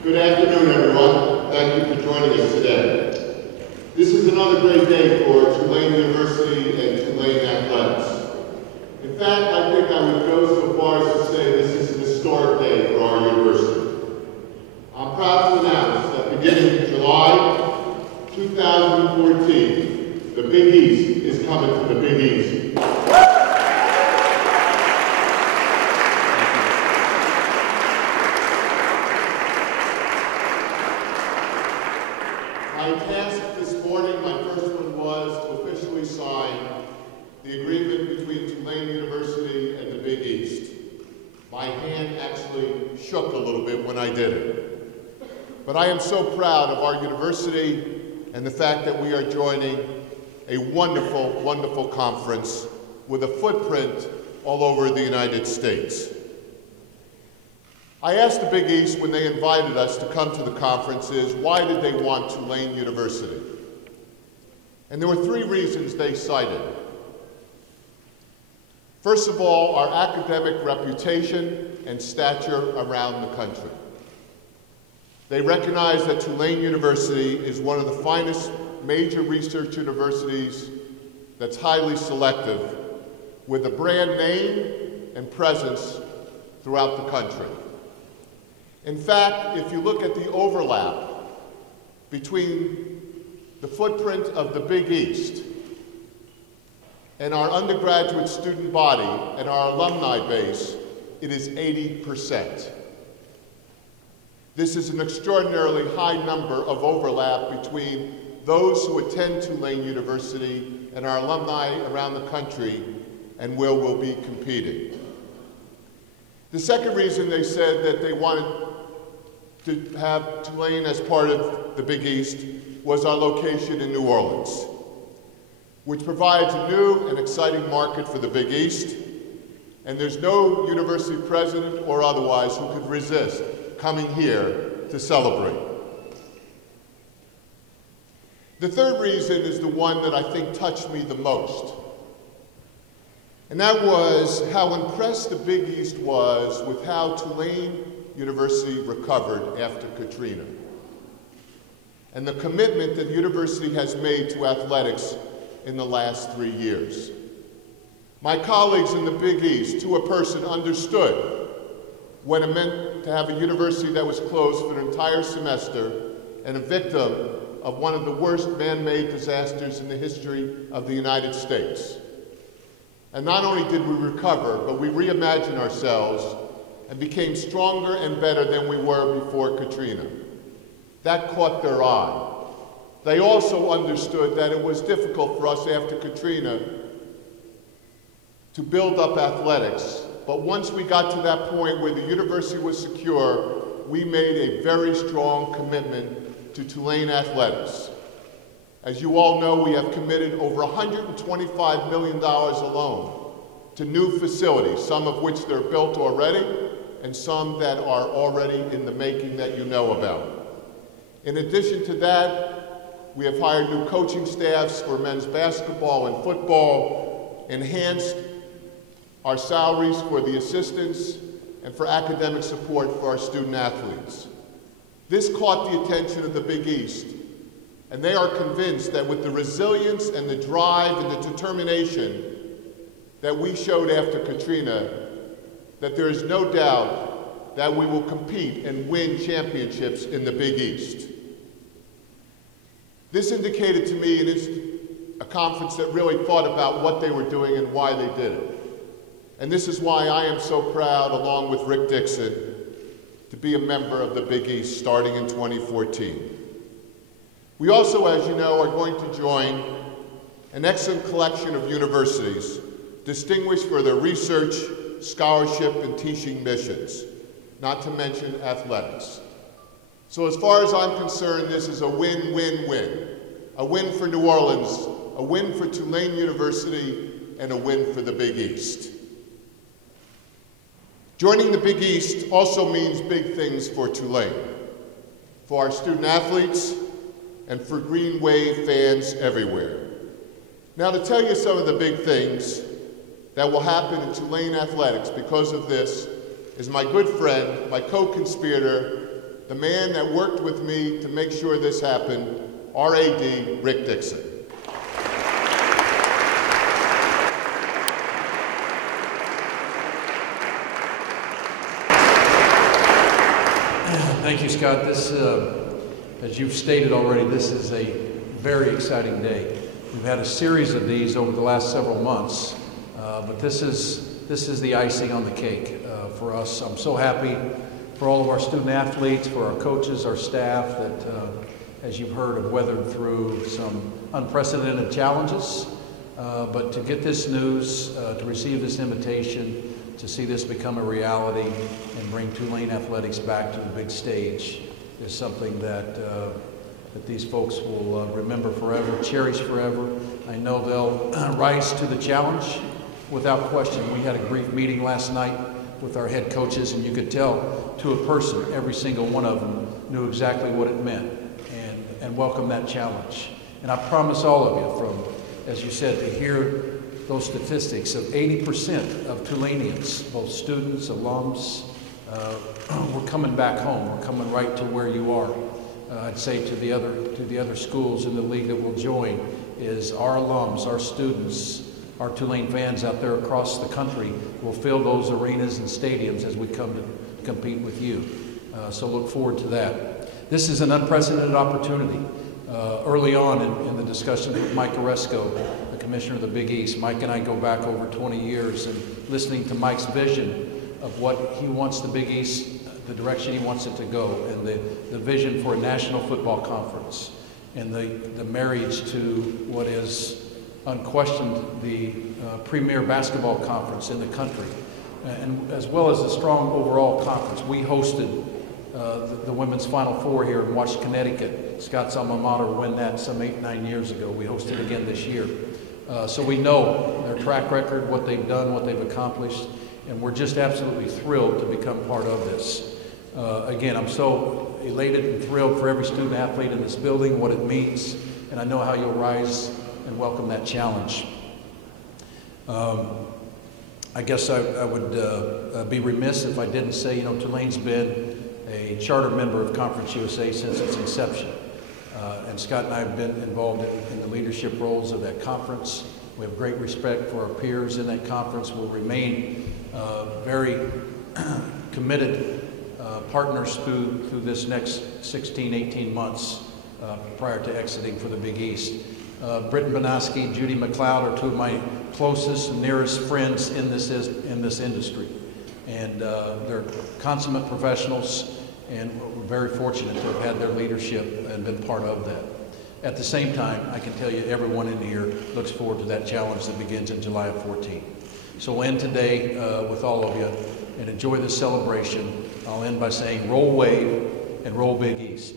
Good afternoon, everyone. Thank you for joining us today. This is another great day for Tulane University and Tulane athletics. In fact, I think I would go so far as to say this is an historic day for our university. I'm proud to announce that beginning in July 2014, the Big East is coming to the Big East. My task this morning, my first one, was to officially sign the agreement between Tulane University and the Big East. My hand actually shook a little bit when I did it. But I am so proud of our university and the fact that we are joining a wonderful, wonderful conference with a footprint all over the United States. I asked the Big East when they invited us to come to the conferences, why did they want Tulane University? And there were three reasons they cited. First of all, our academic reputation and stature around the country. They recognize that Tulane University is one of the finest major research universities that's highly selective, with a brand name and presence throughout the country. In fact, if you look at the overlap between the footprint of the Big East and our undergraduate student body and our alumni base, it is 80%. This is an extraordinarily high number of overlap between those who attend Tulane University and our alumni around the country and where we'll be competing. The second reason they said that they wanted to have Tulane as part of the Big East was our location in New Orleans, which provides a new and exciting market for the Big East, and there's no university president or otherwise who could resist coming here to celebrate. The third reason is the one that I think touched me the most, and that was how impressed the Big East was with how Tulane University recovered after Katrina, and the commitment that the university has made to athletics in the last 3 years. My colleagues in the Big East, to a person, understood what it meant to have a university that was closed for an entire semester and a victim of one of the worst man-made disasters in the history of the United States. And not only did we recover, but we reimagined ourselves and became stronger and better than we were before Katrina. That caught their eye. They also understood that it was difficult for us after Katrina to build up athletics, but once we got to that point where the university was secure, we made a very strong commitment to Tulane athletics. As you all know, we have committed over $125 million alone to new facilities, some of which they're built already, and some that are already in the making that you know about. In addition to that, we have hired new coaching staffs for men's basketball and football, enhanced our salaries for the assistants, and for academic support for our student athletes. This caught the attention of the Big East, and they are convinced that with the resilience and the drive and the determination that we showed after Katrina, that there is no doubt that we will compete and win championships in the Big East. This indicated to me it is a conference that really thought about what they were doing and why they did it. And this is why I am so proud, along with Rick Dixon, to be a member of the Big East starting in 2014. We also, as you know, are going to join an excellent collection of universities distinguished for their research, scholarship, and teaching missions, not to mention athletics. So as far as I'm concerned, this is a win-win-win. A win for New Orleans, a win for Tulane University, and a win for the Big East. Joining the Big East also means big things for Tulane, for our student athletes, and for Green Wave fans everywhere. Now, to tell you some of the big things that will happen in Tulane athletics because of this is my good friend, my co-conspirator, the man that worked with me to make sure this happened, our AD, Rick Dixon. Thank you, Scott. This, as you've stated already, this is a very exciting day. We've had a series of these over the last several months, but this is the icing on the cake for us. I'm so happy for all of our student athletes, for our coaches, our staff that, as you've heard, have weathered through some unprecedented challenges. But to get this news, to receive this invitation, to see this become a reality and bring Tulane athletics back to the big stage is something that these folks will remember forever, cherish forever. I know they'll rise to the challenge without question. We had a brief meeting last night with our head coaches, and you could tell to a person, every single one of them knew exactly what it meant and welcomed that challenge. And I promise all of you, from, as you said, to hear those statistics of 80% of Tulaneans, both students, alums, we're coming back home. We're coming right to where you are. I'd say to the other schools in the league that will join is our alums, our students, our Tulane fans out there across the country will fill those arenas and stadiums as we come to compete with you. So look forward to that. This is an unprecedented opportunity. Early on in the discussion with Mike Aresco, the commissioner of the Big East, Mike and I go back over 20 years, and listening to Mike's vision of what he wants the Big East, the direction he wants it to go, and the vision for a national football conference, and the marriage to what is unquestioned the premier basketball conference in the country, and as well as a strong overall conference. We hosted the women's Final Four here and watched Connecticut, Scott's alma mater, win that some 8-9 years ago. We hosted again this year. So we know their track record, what they've done, what they've accomplished, and we're just absolutely thrilled to become part of this. Again, I'm so elated and thrilled for every student athlete in this building, what it means, and I know how you'll rise and welcome that challenge. I guess I would be remiss if I didn't say, you know, Tulane's been a charter member of Conference USA since its inception. And Scott and I have been involved in the leadership roles of that conference. We have great respect for our peers in that conference. We'll remain very committed partners through this next 16, 18 months prior to exiting for the Big East. Britton Benoski, Judy McLeod are two of my closest and nearest friends in this industry. And they're consummate professionals, and we're very fortunate to have had their leadership and been part of that. At the same time, I can tell you everyone in here looks forward to that challenge that begins in July of 14. So we'll end today with all of you and enjoy this celebration. I'll end by saying roll wave and roll Big East.